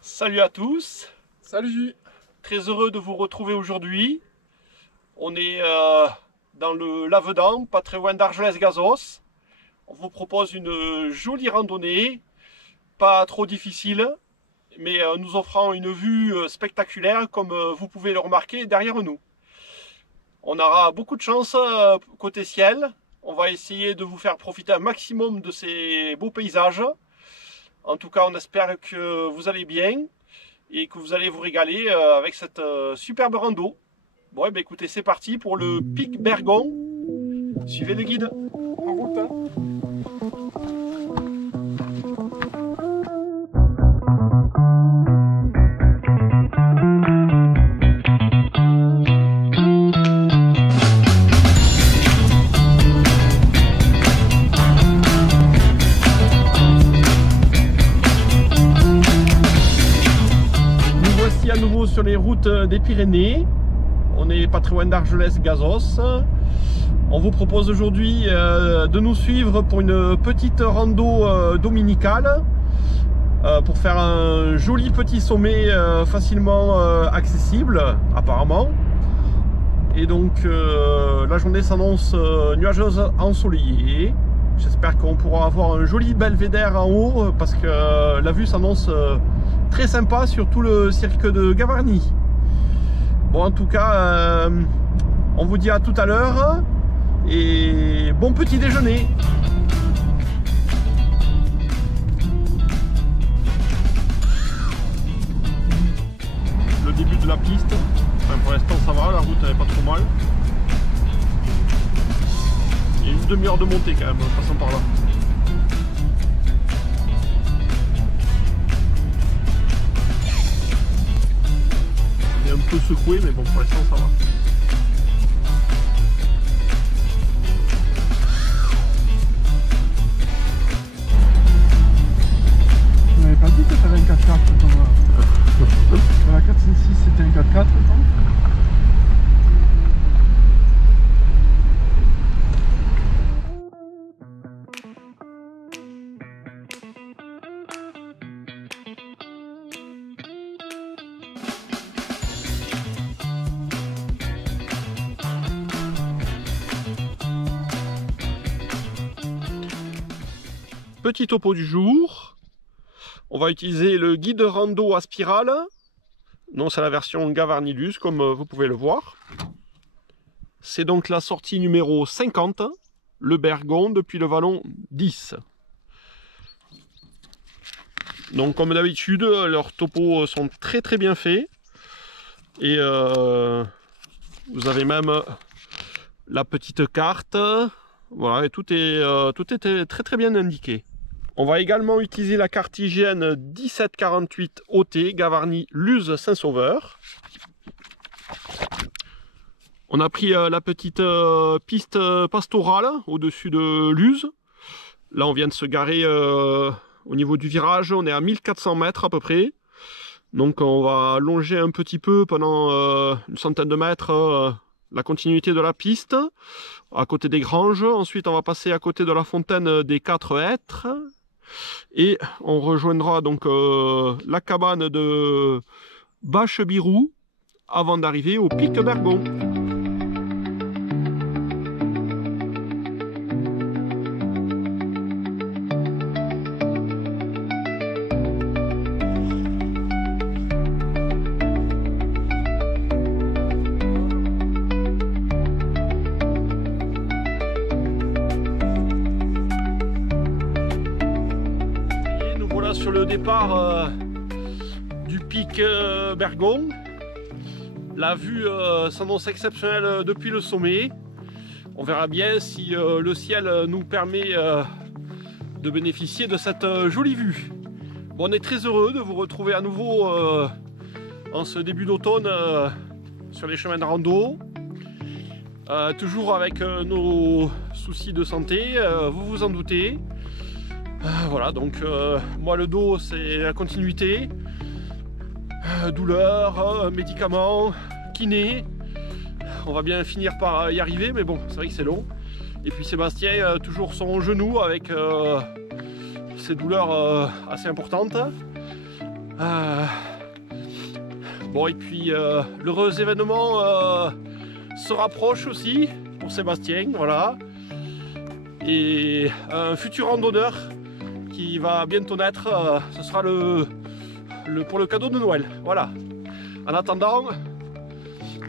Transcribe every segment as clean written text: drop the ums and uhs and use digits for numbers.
Salut à tous, Salut. très heureux de vous retrouver aujourd'hui. On est dans le Lavedan, pas très loin d'Argelès-Gazos. On vous propose une jolie randonnée, pas trop difficile, mais nous offrant une vue spectaculaire comme vous pouvez le remarquer derrière nous. On aura beaucoup de chance côté ciel. On va essayer de vous faire profiter un maximum de ces beaux paysages. En tout cas, on espère que vous allez bien et que vous allez vous régaler avec cette superbe rando. Bon, et bien écoutez, c'est parti pour le pic Bergon. Suivez le guide. En route, hein. À nouveau sur les routes des Pyrénées. On est pas très loin d'Argelès-Gazos. On vous propose aujourd'hui de nous suivre pour une petite rando dominicale pour faire un joli petit sommet facilement accessible apparemment. Et donc la journée s'annonce nuageuse, ensoleillée. J'espère qu'on pourra avoir un joli belvédère en haut parce que la vue s'annonce très sympa sur tout le cirque de Gavarnie. Bon, en tout cas, on vous dit à tout à l'heure et bon petit déjeuner. Le début de la piste, enfin, pour l'instant ça va, la route elle est pas trop mal. Il y a une demi-heure de montée quand même, en passant par là. Il est un peu secoué, mais bon, pour l'instant ça va. On n'avait pas dit que t'avais un 4x4 dans la 406 c'était un 4x4 Petit topo du jour. On va utiliser le guide rando à spirale. Non, c'est la version Gavarnilus, comme vous pouvez le voir. C'est donc la sortie numéro 50, le Bergon, depuis le vallon 10. Donc, comme d'habitude, leurs topos sont très bien faits. Et vous avez même la petite carte. Voilà, et tout est très bien indiqué. On va également utiliser la carte IGN 1748 OT Gavarnie Luz Saint-Sauveur. On a pris la petite piste pastorale au-dessus de Luz. Là on vient de se garer au niveau du virage, on est à 1400 mètres à peu près. Donc on va longer un petit peu pendant une centaine de mètres la continuité de la piste, à côté des granges. Ensuite on va passer à côté de la fontaine des 4 hêtres. Et on rejoindra donc la cabane de Bachebirou avant d'arriver au pic Bergon. Sur le départ du pic Bergon. La vue s'annonce exceptionnelle depuis le sommet. On verra bien si le ciel nous permet de bénéficier de cette jolie vue. Bon, on est très heureux de vous retrouver à nouveau en ce début d'automne sur les chemins de rando. Toujours avec nos soucis de santé, vous vous en doutez. Voilà, donc moi le dos c'est la continuité, douleur, médicaments, kiné, on va bien finir par y arriver, mais bon c'est vrai que c'est long. Et puis Sébastien toujours son genou avec ses douleurs assez importantes. Bon, et puis l'heureux événement se rapproche aussi pour Sébastien, voilà. Et un futur randonneur qui va bientôt naître, ce sera pour le cadeau de Noël, voilà. En attendant,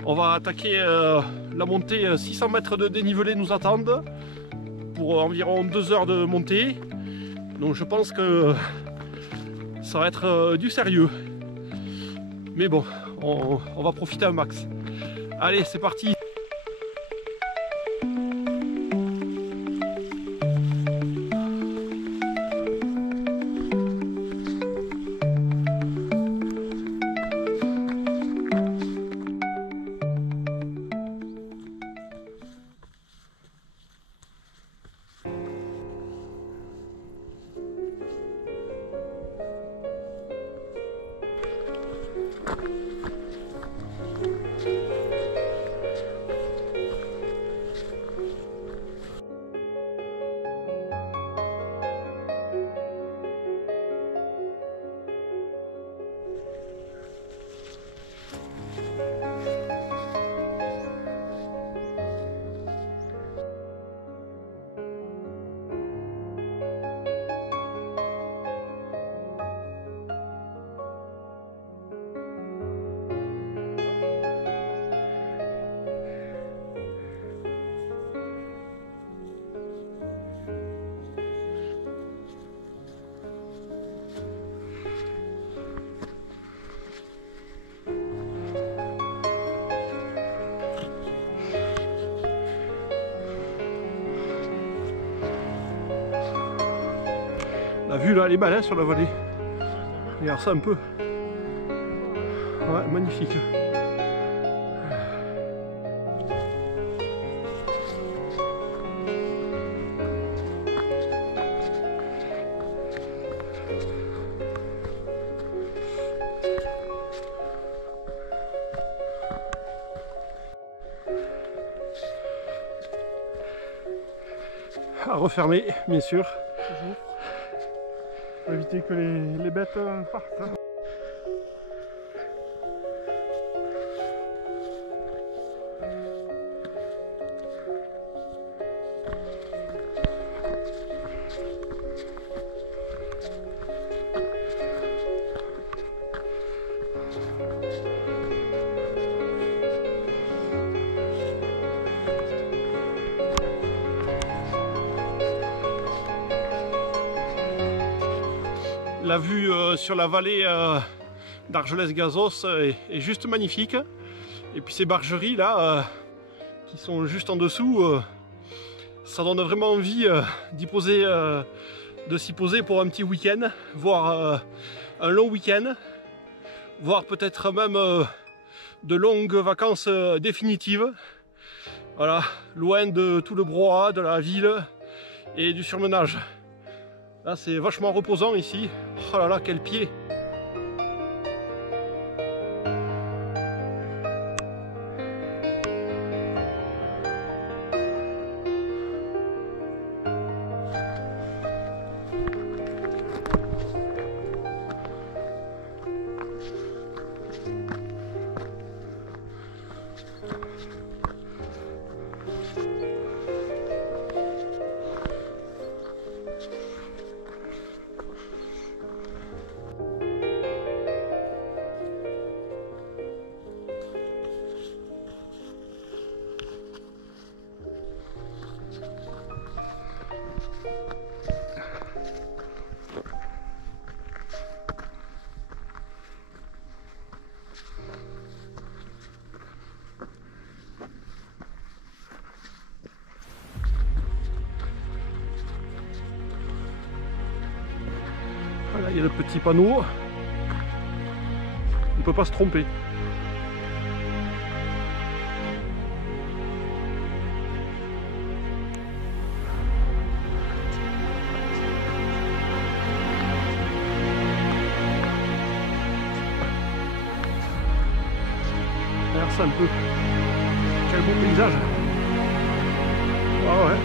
on va attaquer la montée. 600 mètres de dénivelé nous attendent pour environ 2 heures de montée. Donc je pense que ça va être du sérieux. Mais bon, on va profiter un max. Allez, c'est parti! La vue là elle est belle hein, sur la vallée. Regarde ça un peu. Ouais, magnifique. À refermer, bien sûr. Toujours. Pour éviter que les bêtes partent. La vue sur la vallée d'Argelès-Gazos est juste magnifique. Et puis ces bargeries là qui sont juste en dessous, ça donne vraiment envie de s'y poser pour un petit week-end, voire un long week-end, voire peut-être même de longues vacances définitives. Voilà, loin de tout le brouhaha de la ville et du surmenage. Là c'est vachement reposant ici. Oh là là, quel pied! Voilà, il y a le petit panneau. On ne peut pas se tromper. ça un peu. Quel beau paysage. Ah ouais.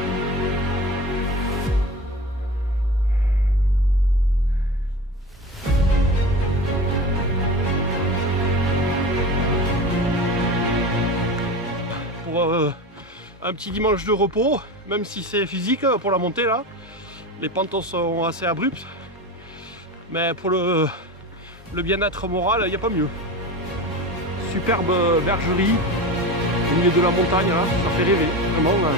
Un petit dimanche de repos, même si c'est physique pour la montée là. Les pentes sont assez abruptes, mais pour le bien-être moral, il n'y a pas mieux. Superbe bergerie au milieu de la montagne là, ça fait rêver, vraiment. Là.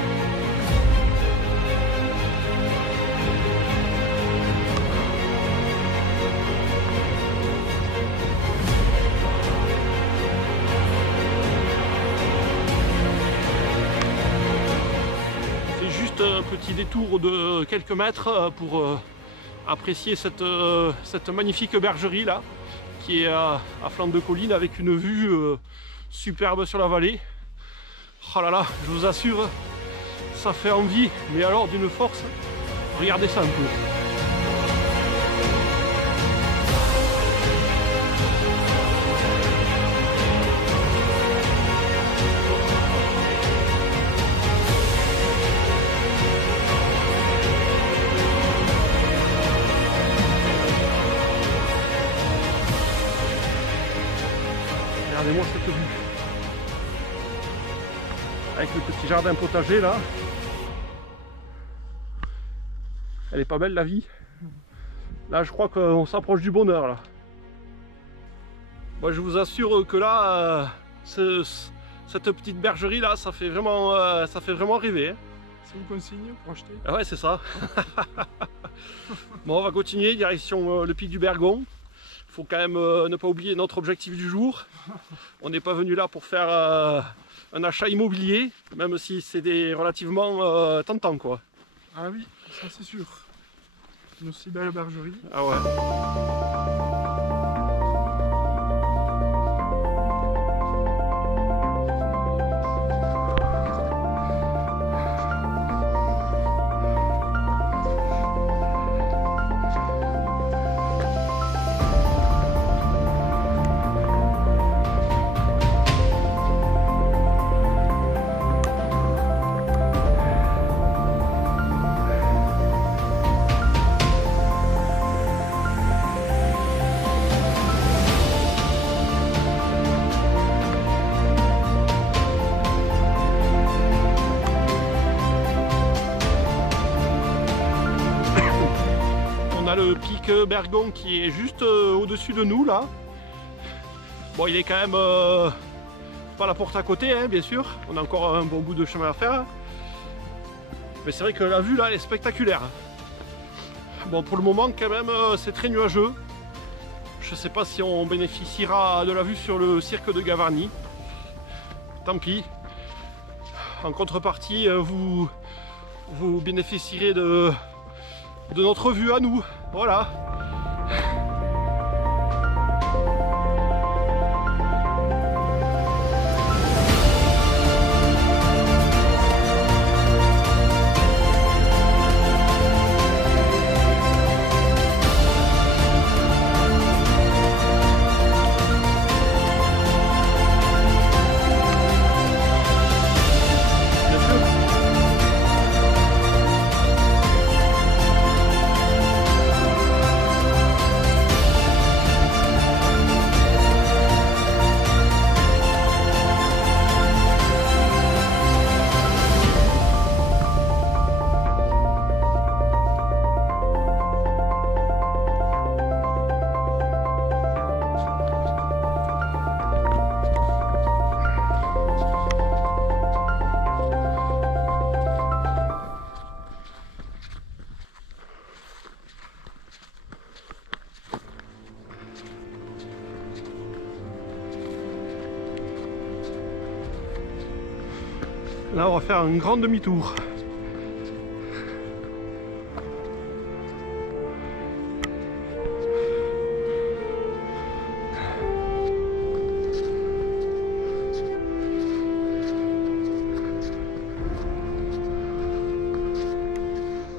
Un petit détour de quelques mètres pour apprécier cette magnifique bergerie là qui est à flanc de colline avec une vue superbe sur la vallée. Oh là là, je vous assure, ça fait envie, mais alors d'une force. Regardez ça un peu. Regardez-moi cette vue. Avec le petit jardin potager là. Elle est pas belle la vie. Là je crois qu'on s'approche du bonheur là. Moi je vous assure que là, cette petite bergerie là, ça fait vraiment rêver. Hein. C'est vous consigne pour acheter? Ah ouais c'est ça. Bon on va continuer direction le pic du Bergon. Faut quand même ne pas oublier notre objectif du jour. On n'est pas venu là pour faire un achat immobilier, même si c'est relativement tentant quoi. Ah oui, ça c'est sûr. Une aussi belle bergerie. Ah ouais. Le pic Bergon qui est juste au-dessus de nous là. Bon il est quand même pas la porte à côté hein, bien sûr, on a encore un bon bout de chemin à faire. Mais c'est vrai que la vue là elle est spectaculaire. Bon pour le moment quand même c'est très nuageux. Je sais pas si on bénéficiera de la vue sur le cirque de Gavarnie. Tant pis. En contrepartie vous bénéficierez de notre vue à nous. Voilà. Là, on va faire un grand demi-tour.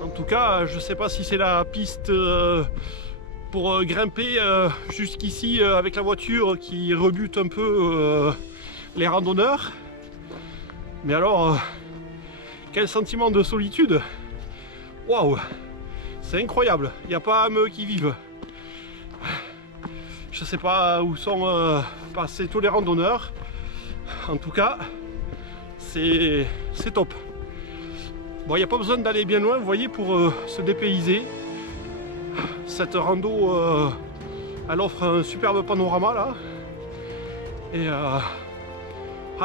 En tout cas, je ne sais pas si c'est la piste pour grimper jusqu'ici avec la voiture qui rebute un peu les randonneurs. Mais alors, quel sentiment de solitude! Waouh! C'est incroyable, il n'y a pas âme qui vive. Je sais pas où sont passés tous les randonneurs. En tout cas, c'est top. Bon, il n'y a pas besoin d'aller bien loin, vous voyez, pour se dépayser. Cette rando, elle offre un superbe panorama là. Et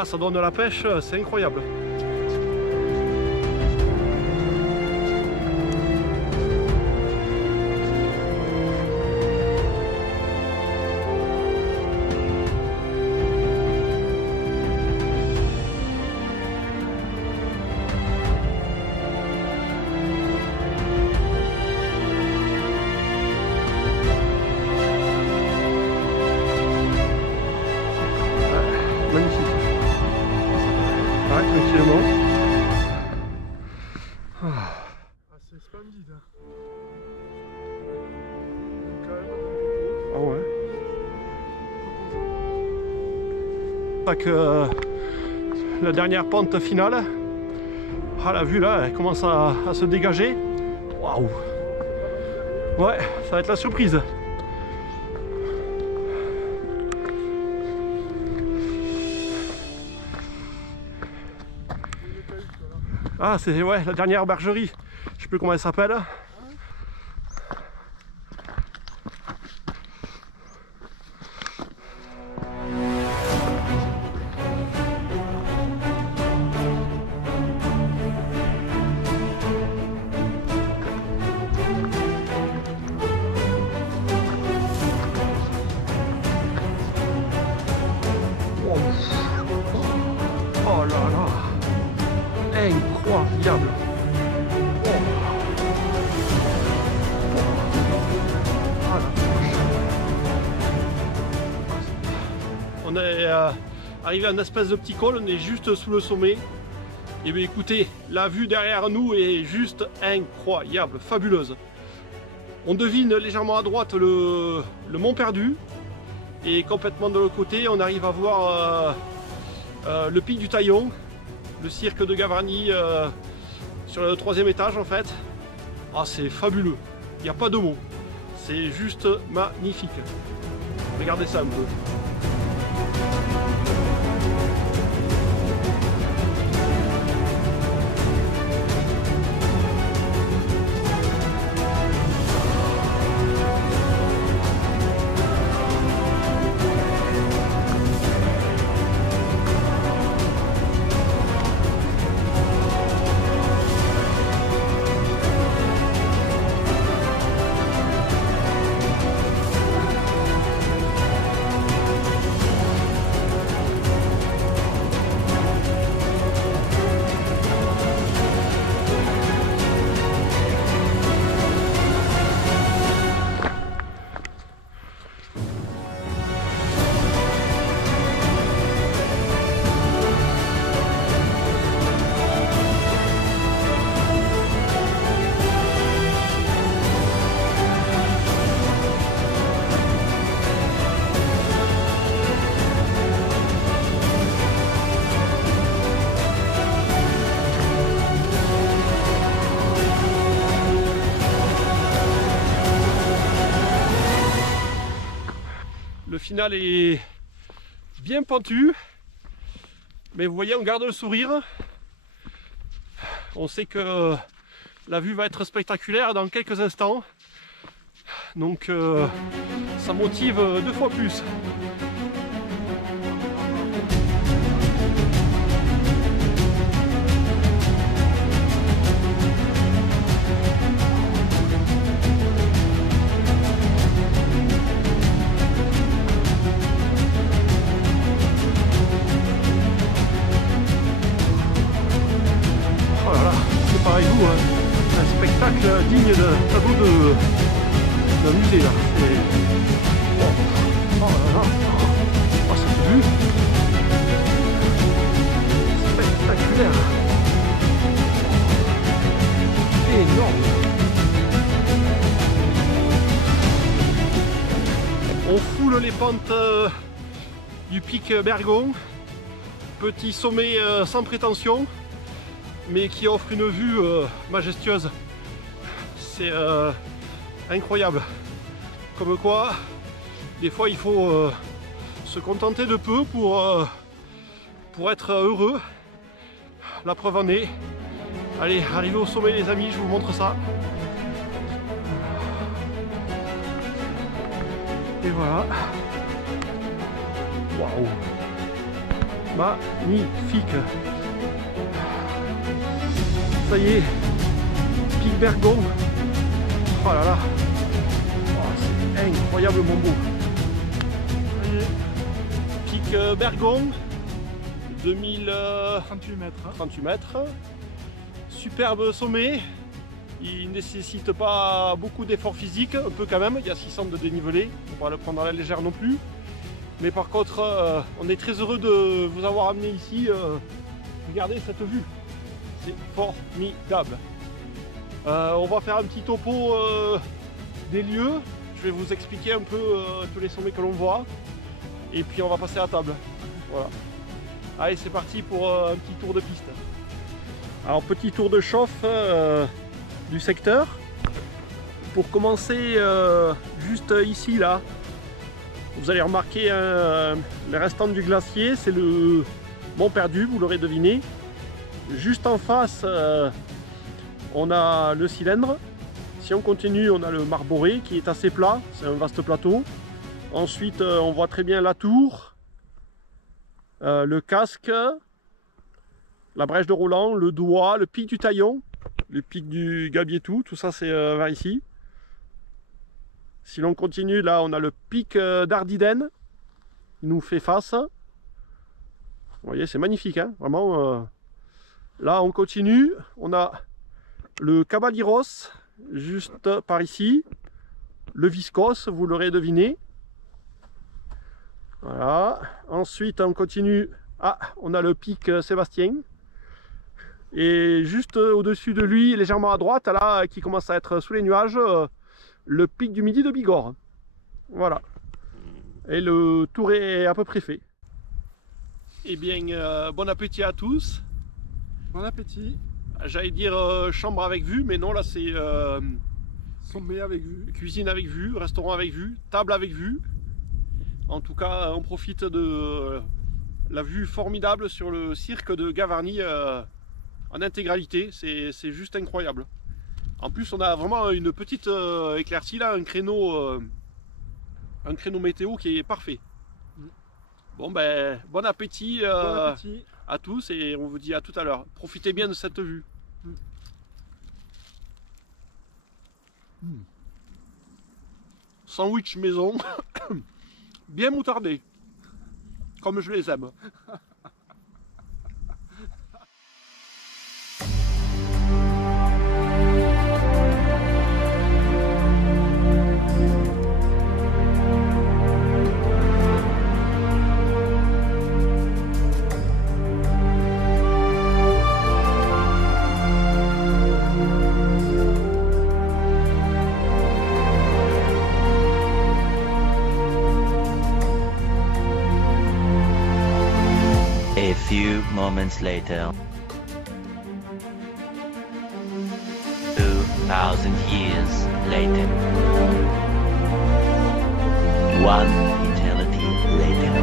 ça donne de la pêche, c'est incroyable. Magnifique. Arrête tranquillement. Ah, c'est splendide. Hein. Ah ouais. Attaque la dernière pente finale. Ah, la vue là, elle commence à se dégager. Waouh. Ouais, ça va être la surprise. Ah, c'est ouais, la dernière bergerie. Je sais plus comment elle s'appelle. Oh là là. Incroyable. On est arrivé à une espèce de petit col, on est juste sous le sommet. Et bien écoutez, la vue derrière nous est juste incroyable, fabuleuse. On devine légèrement à droite le Mont Perdu. Et complètement de l'autre côté, on arrive à voir le pic du Taillon, le cirque de Gavarnie sur le 3e étage en fait. Ah, c'est fabuleux, il n'y a pas de mots, c'est juste magnifique. Regardez ça un peu. Le final est bien pentu, mais vous voyez, on garde le sourire. On sait que la vue va être spectaculaire dans quelques instants, donc ça motive 2 fois plus. Pareil vous, un spectacle digne d'un tableau d'un musée là. Oh là là, oh, cette vue spectaculaire, énorme. On foule les pentes du pic Bergon. Petit sommet sans prétention, mais qui offre une vue majestueuse. C'est incroyable. Comme quoi, des fois il faut se contenter de peu pour être heureux. La preuve en est. Allez, arrivez au sommet les amis, je vous montre ça. Et voilà. Waouh! Magnifique! Ça y est, pic Bergon. Oh là là! Oh, c'est incroyablement beau! Ça y est, pic Bergon, 2038 mètres. 38 mètres. Superbe sommet. Il ne nécessite pas beaucoup d'efforts physiques, un peu quand même, il y a 600 de dénivelé, on ne va pas le prendre à la légère non plus. Mais par contre, on est très heureux de vous avoir amené ici. Regardez cette vue, c'est formidable. On va faire un petit topo des lieux, je vais vous expliquer un peu tous les sommets que l'on voit. Et puis on va passer à table. Voilà. Allez, c'est parti pour un petit tour de piste. Alors, petit tour de chauffe du secteur. Pour commencer, juste ici là, vous allez remarquer les restants du glacier, c'est le Mont Perdu, vous l'aurez deviné. Juste en face, on a le cylindre. Si on continue, on a le Marboré qui est assez plat, c'est un vaste plateau. Ensuite, on voit très bien la tour, le casque, la brèche de Roland, le Doigt, le pic du Taillon, le pic du Gabietou, tout ça c'est vers ici. Si l'on continue, là on a le pic d'Ardiden, il nous fait face. Vous voyez, c'est magnifique, hein, vraiment. Là on continue, on a le Caballeros, juste par ici, le Viscos, vous l'aurez deviné. Voilà, ensuite on continue, ah, on a le pic Sébastien. Et juste au-dessus de lui, légèrement à droite, là, qui commence à être sous les nuages, le pic du Midi de Bigorre. Voilà. Et le tour est à peu près fait. Eh bien, bon appétit à tous. Bon appétit. J'allais dire chambre avec vue, mais non, là c'est sommet avec vue. Cuisine avec vue, restaurant avec vue, table avec vue. En tout cas, on profite de la vue formidable sur le cirque de Gavarnie. En intégralité, c'est juste incroyable. En plus, on a vraiment une petite éclaircie là, un créneau météo qui est parfait. Bon ben, bon appétit, à tous et on vous dit à tout à l'heure. Profitez bien de cette vue. Sandwich maison, bien moutardé, comme je les aime. A few moments later. 2,000 years later. 1 eternity later.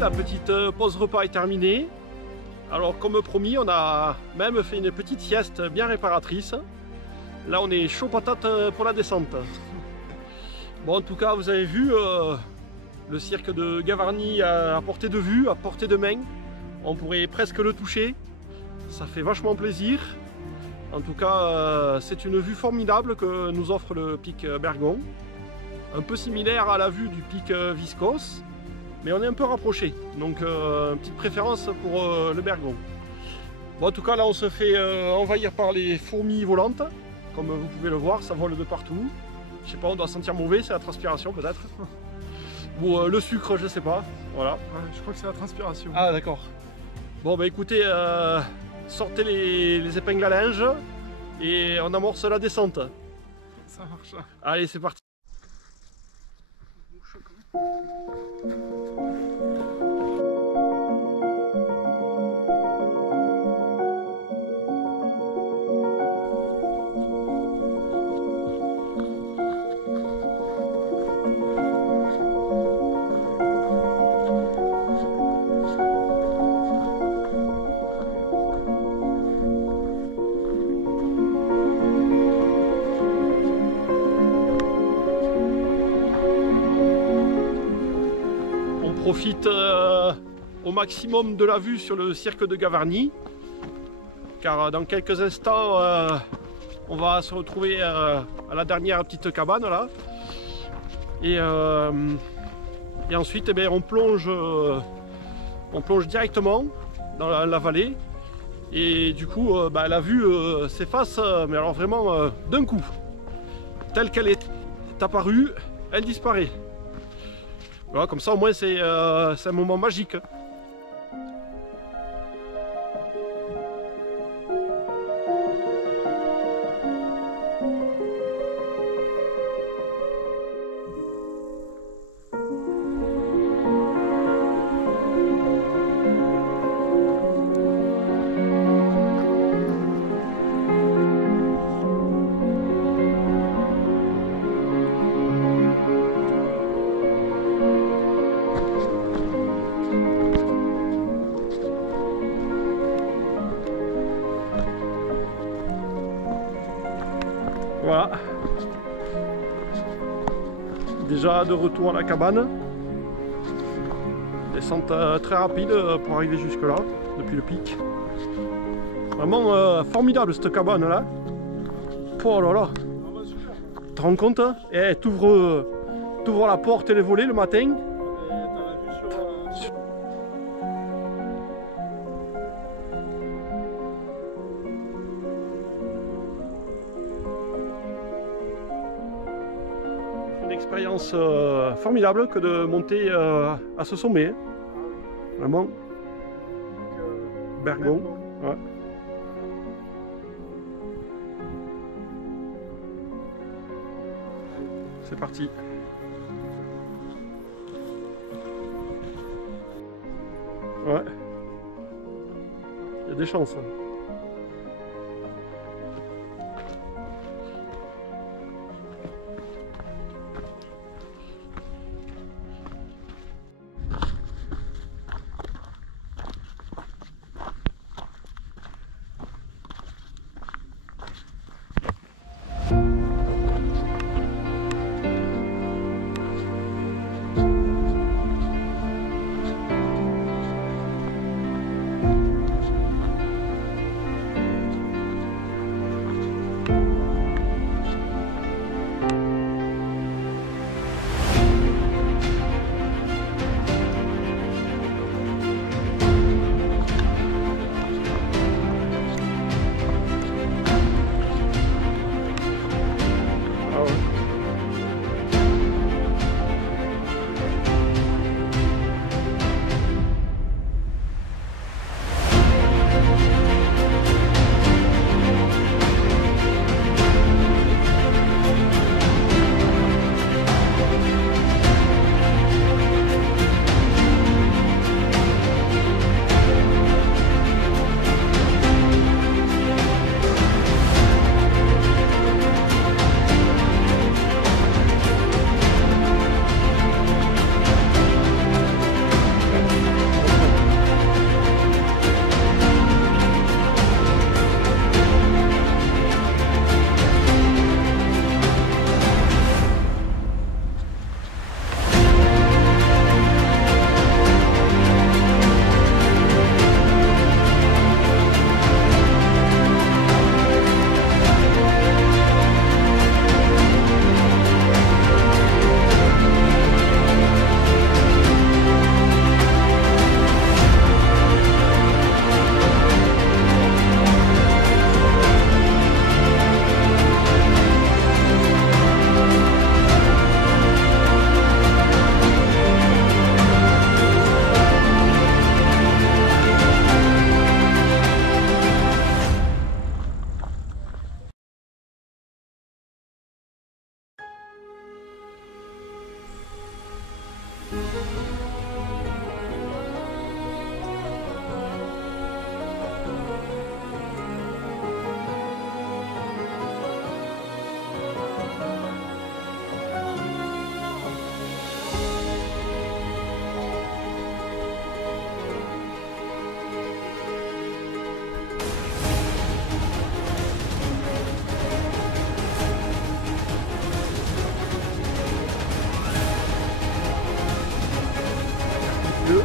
La petite pause repas est terminée. Alors comme promis, on a même fait une petite sieste bien réparatrice. Là on est chaud patate pour la descente. Bon, en tout cas vous avez vu le cirque de Gavarnie à portée de vue, à portée de main. On pourrait presque le toucher. Ça fait vachement plaisir. En tout cas c'est une vue formidable que nous offre le pic Bergon. Un peu similaire à la vue du pic Viscos. Mais on est un peu rapproché, donc une petite préférence pour le Bergon. Bon, en tout cas, là, on se fait envahir par les fourmis volantes. Comme vous pouvez le voir, ça vole de partout. Je sais pas, on doit sentir mauvais, c'est la transpiration peut-être. Ou le sucre, je sais pas. Voilà. Ouais, je crois que c'est la transpiration. Ah, d'accord. Bon, bah écoutez, sortez les épingles à linge et on amorce la descente. Ça marche. Allez, c'est parti. On profite au maximum de la vue sur le cirque de Gavarnie, car dans quelques instants on va se retrouver à la dernière petite cabane là, et ensuite eh bien, on plonge directement dans la vallée, et du coup bah, la vue s'efface, mais alors vraiment d'un coup, telle qu'elle est apparue, elle disparaît. Voilà, comme ça au moins c'est un moment magique. Voilà. Déjà de retour à la cabane. Descente très rapide pour arriver jusque là, depuis le pic. Vraiment formidable cette cabane là. Oh là là. Tu te rends compte, hein? Eh, t'ouvres la porte et les volets le matin. Une expérience formidable que de monter à ce sommet. Hein. Vraiment. Bergon. Ouais. C'est parti. Ouais. Il y a des chances. Mieux.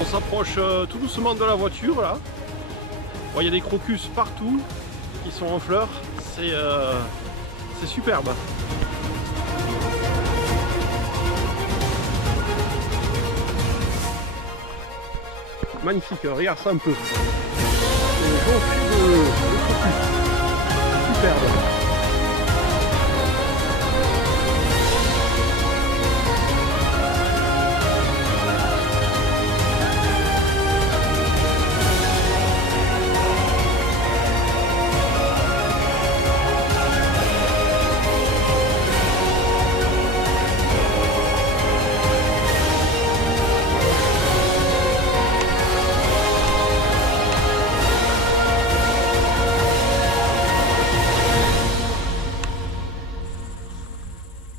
On s'approche tout doucement de la voiture là. Bon, il y a des crocus partout qui sont en fleurs. C'est superbe. Magnifique, regarde ça un peu. De crocus. Superbe.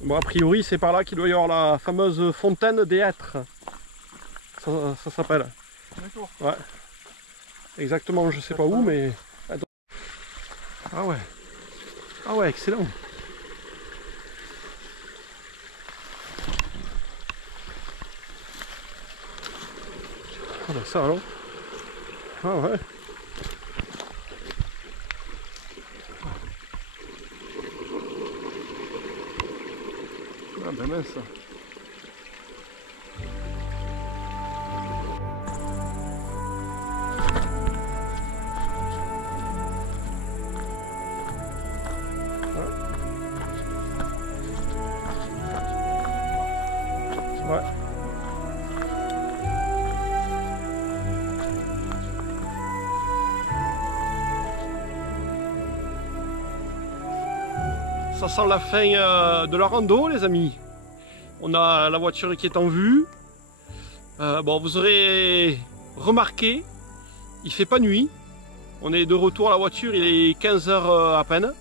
Bon, a priori, c'est par là qu'il doit y avoir la fameuse fontaine des hêtres. Ça s'appelle. D'accord. Ouais. Exactement, je sais pas où, mais... Attends. Ah ouais. Ah ouais, excellent. Ah bah ça alors. Ah ouais. Ah ben mince. Ouais. Ça sent la fin de la rando, les amis. On a la voiture qui est en vue. Bon, vous aurez remarqué, il fait pas nuit. On est de retour à la voiture, il est 15 h à peine.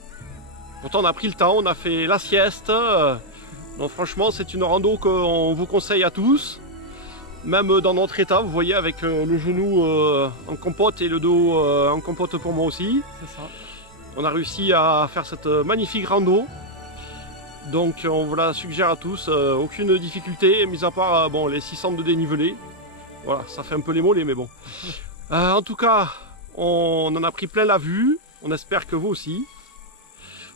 Pourtant, on a pris le temps, on a fait la sieste. Donc franchement, c'est une rando qu'on vous conseille à tous. Même dans notre état, vous voyez, avec le genou en compote et le dos en compote pour moi aussi. C'est ça. On a réussi à faire cette magnifique rando. Donc on vous la suggère à tous, aucune difficulté, mis à part bon, les 600 de dénivelé. Voilà, ça fait un peu les mollets, mais bon. En tout cas, on en a pris plein la vue, on espère que vous aussi.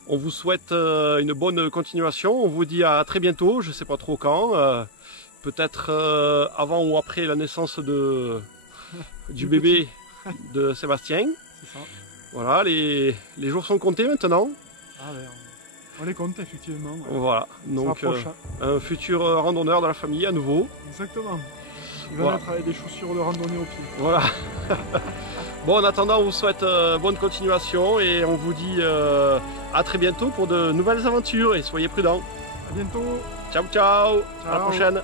On vous souhaite une bonne continuation, on vous dit à très bientôt, je ne sais pas trop quand. Peut-être avant ou après la naissance du bébé de Sébastien. C'est ça. Voilà, les jours sont comptés maintenant. Ah ouais, on les compte effectivement. Ouais. Voilà, donc un futur randonneur de la famille à nouveau. Exactement. Il va Voilà. mettre des chaussures de randonnée au pied. Voilà. Bon, en attendant, on vous souhaite bonne continuation et on vous dit à très bientôt pour de nouvelles aventures et soyez prudents. À bientôt. Ciao, ciao, à la Ciao. prochaine.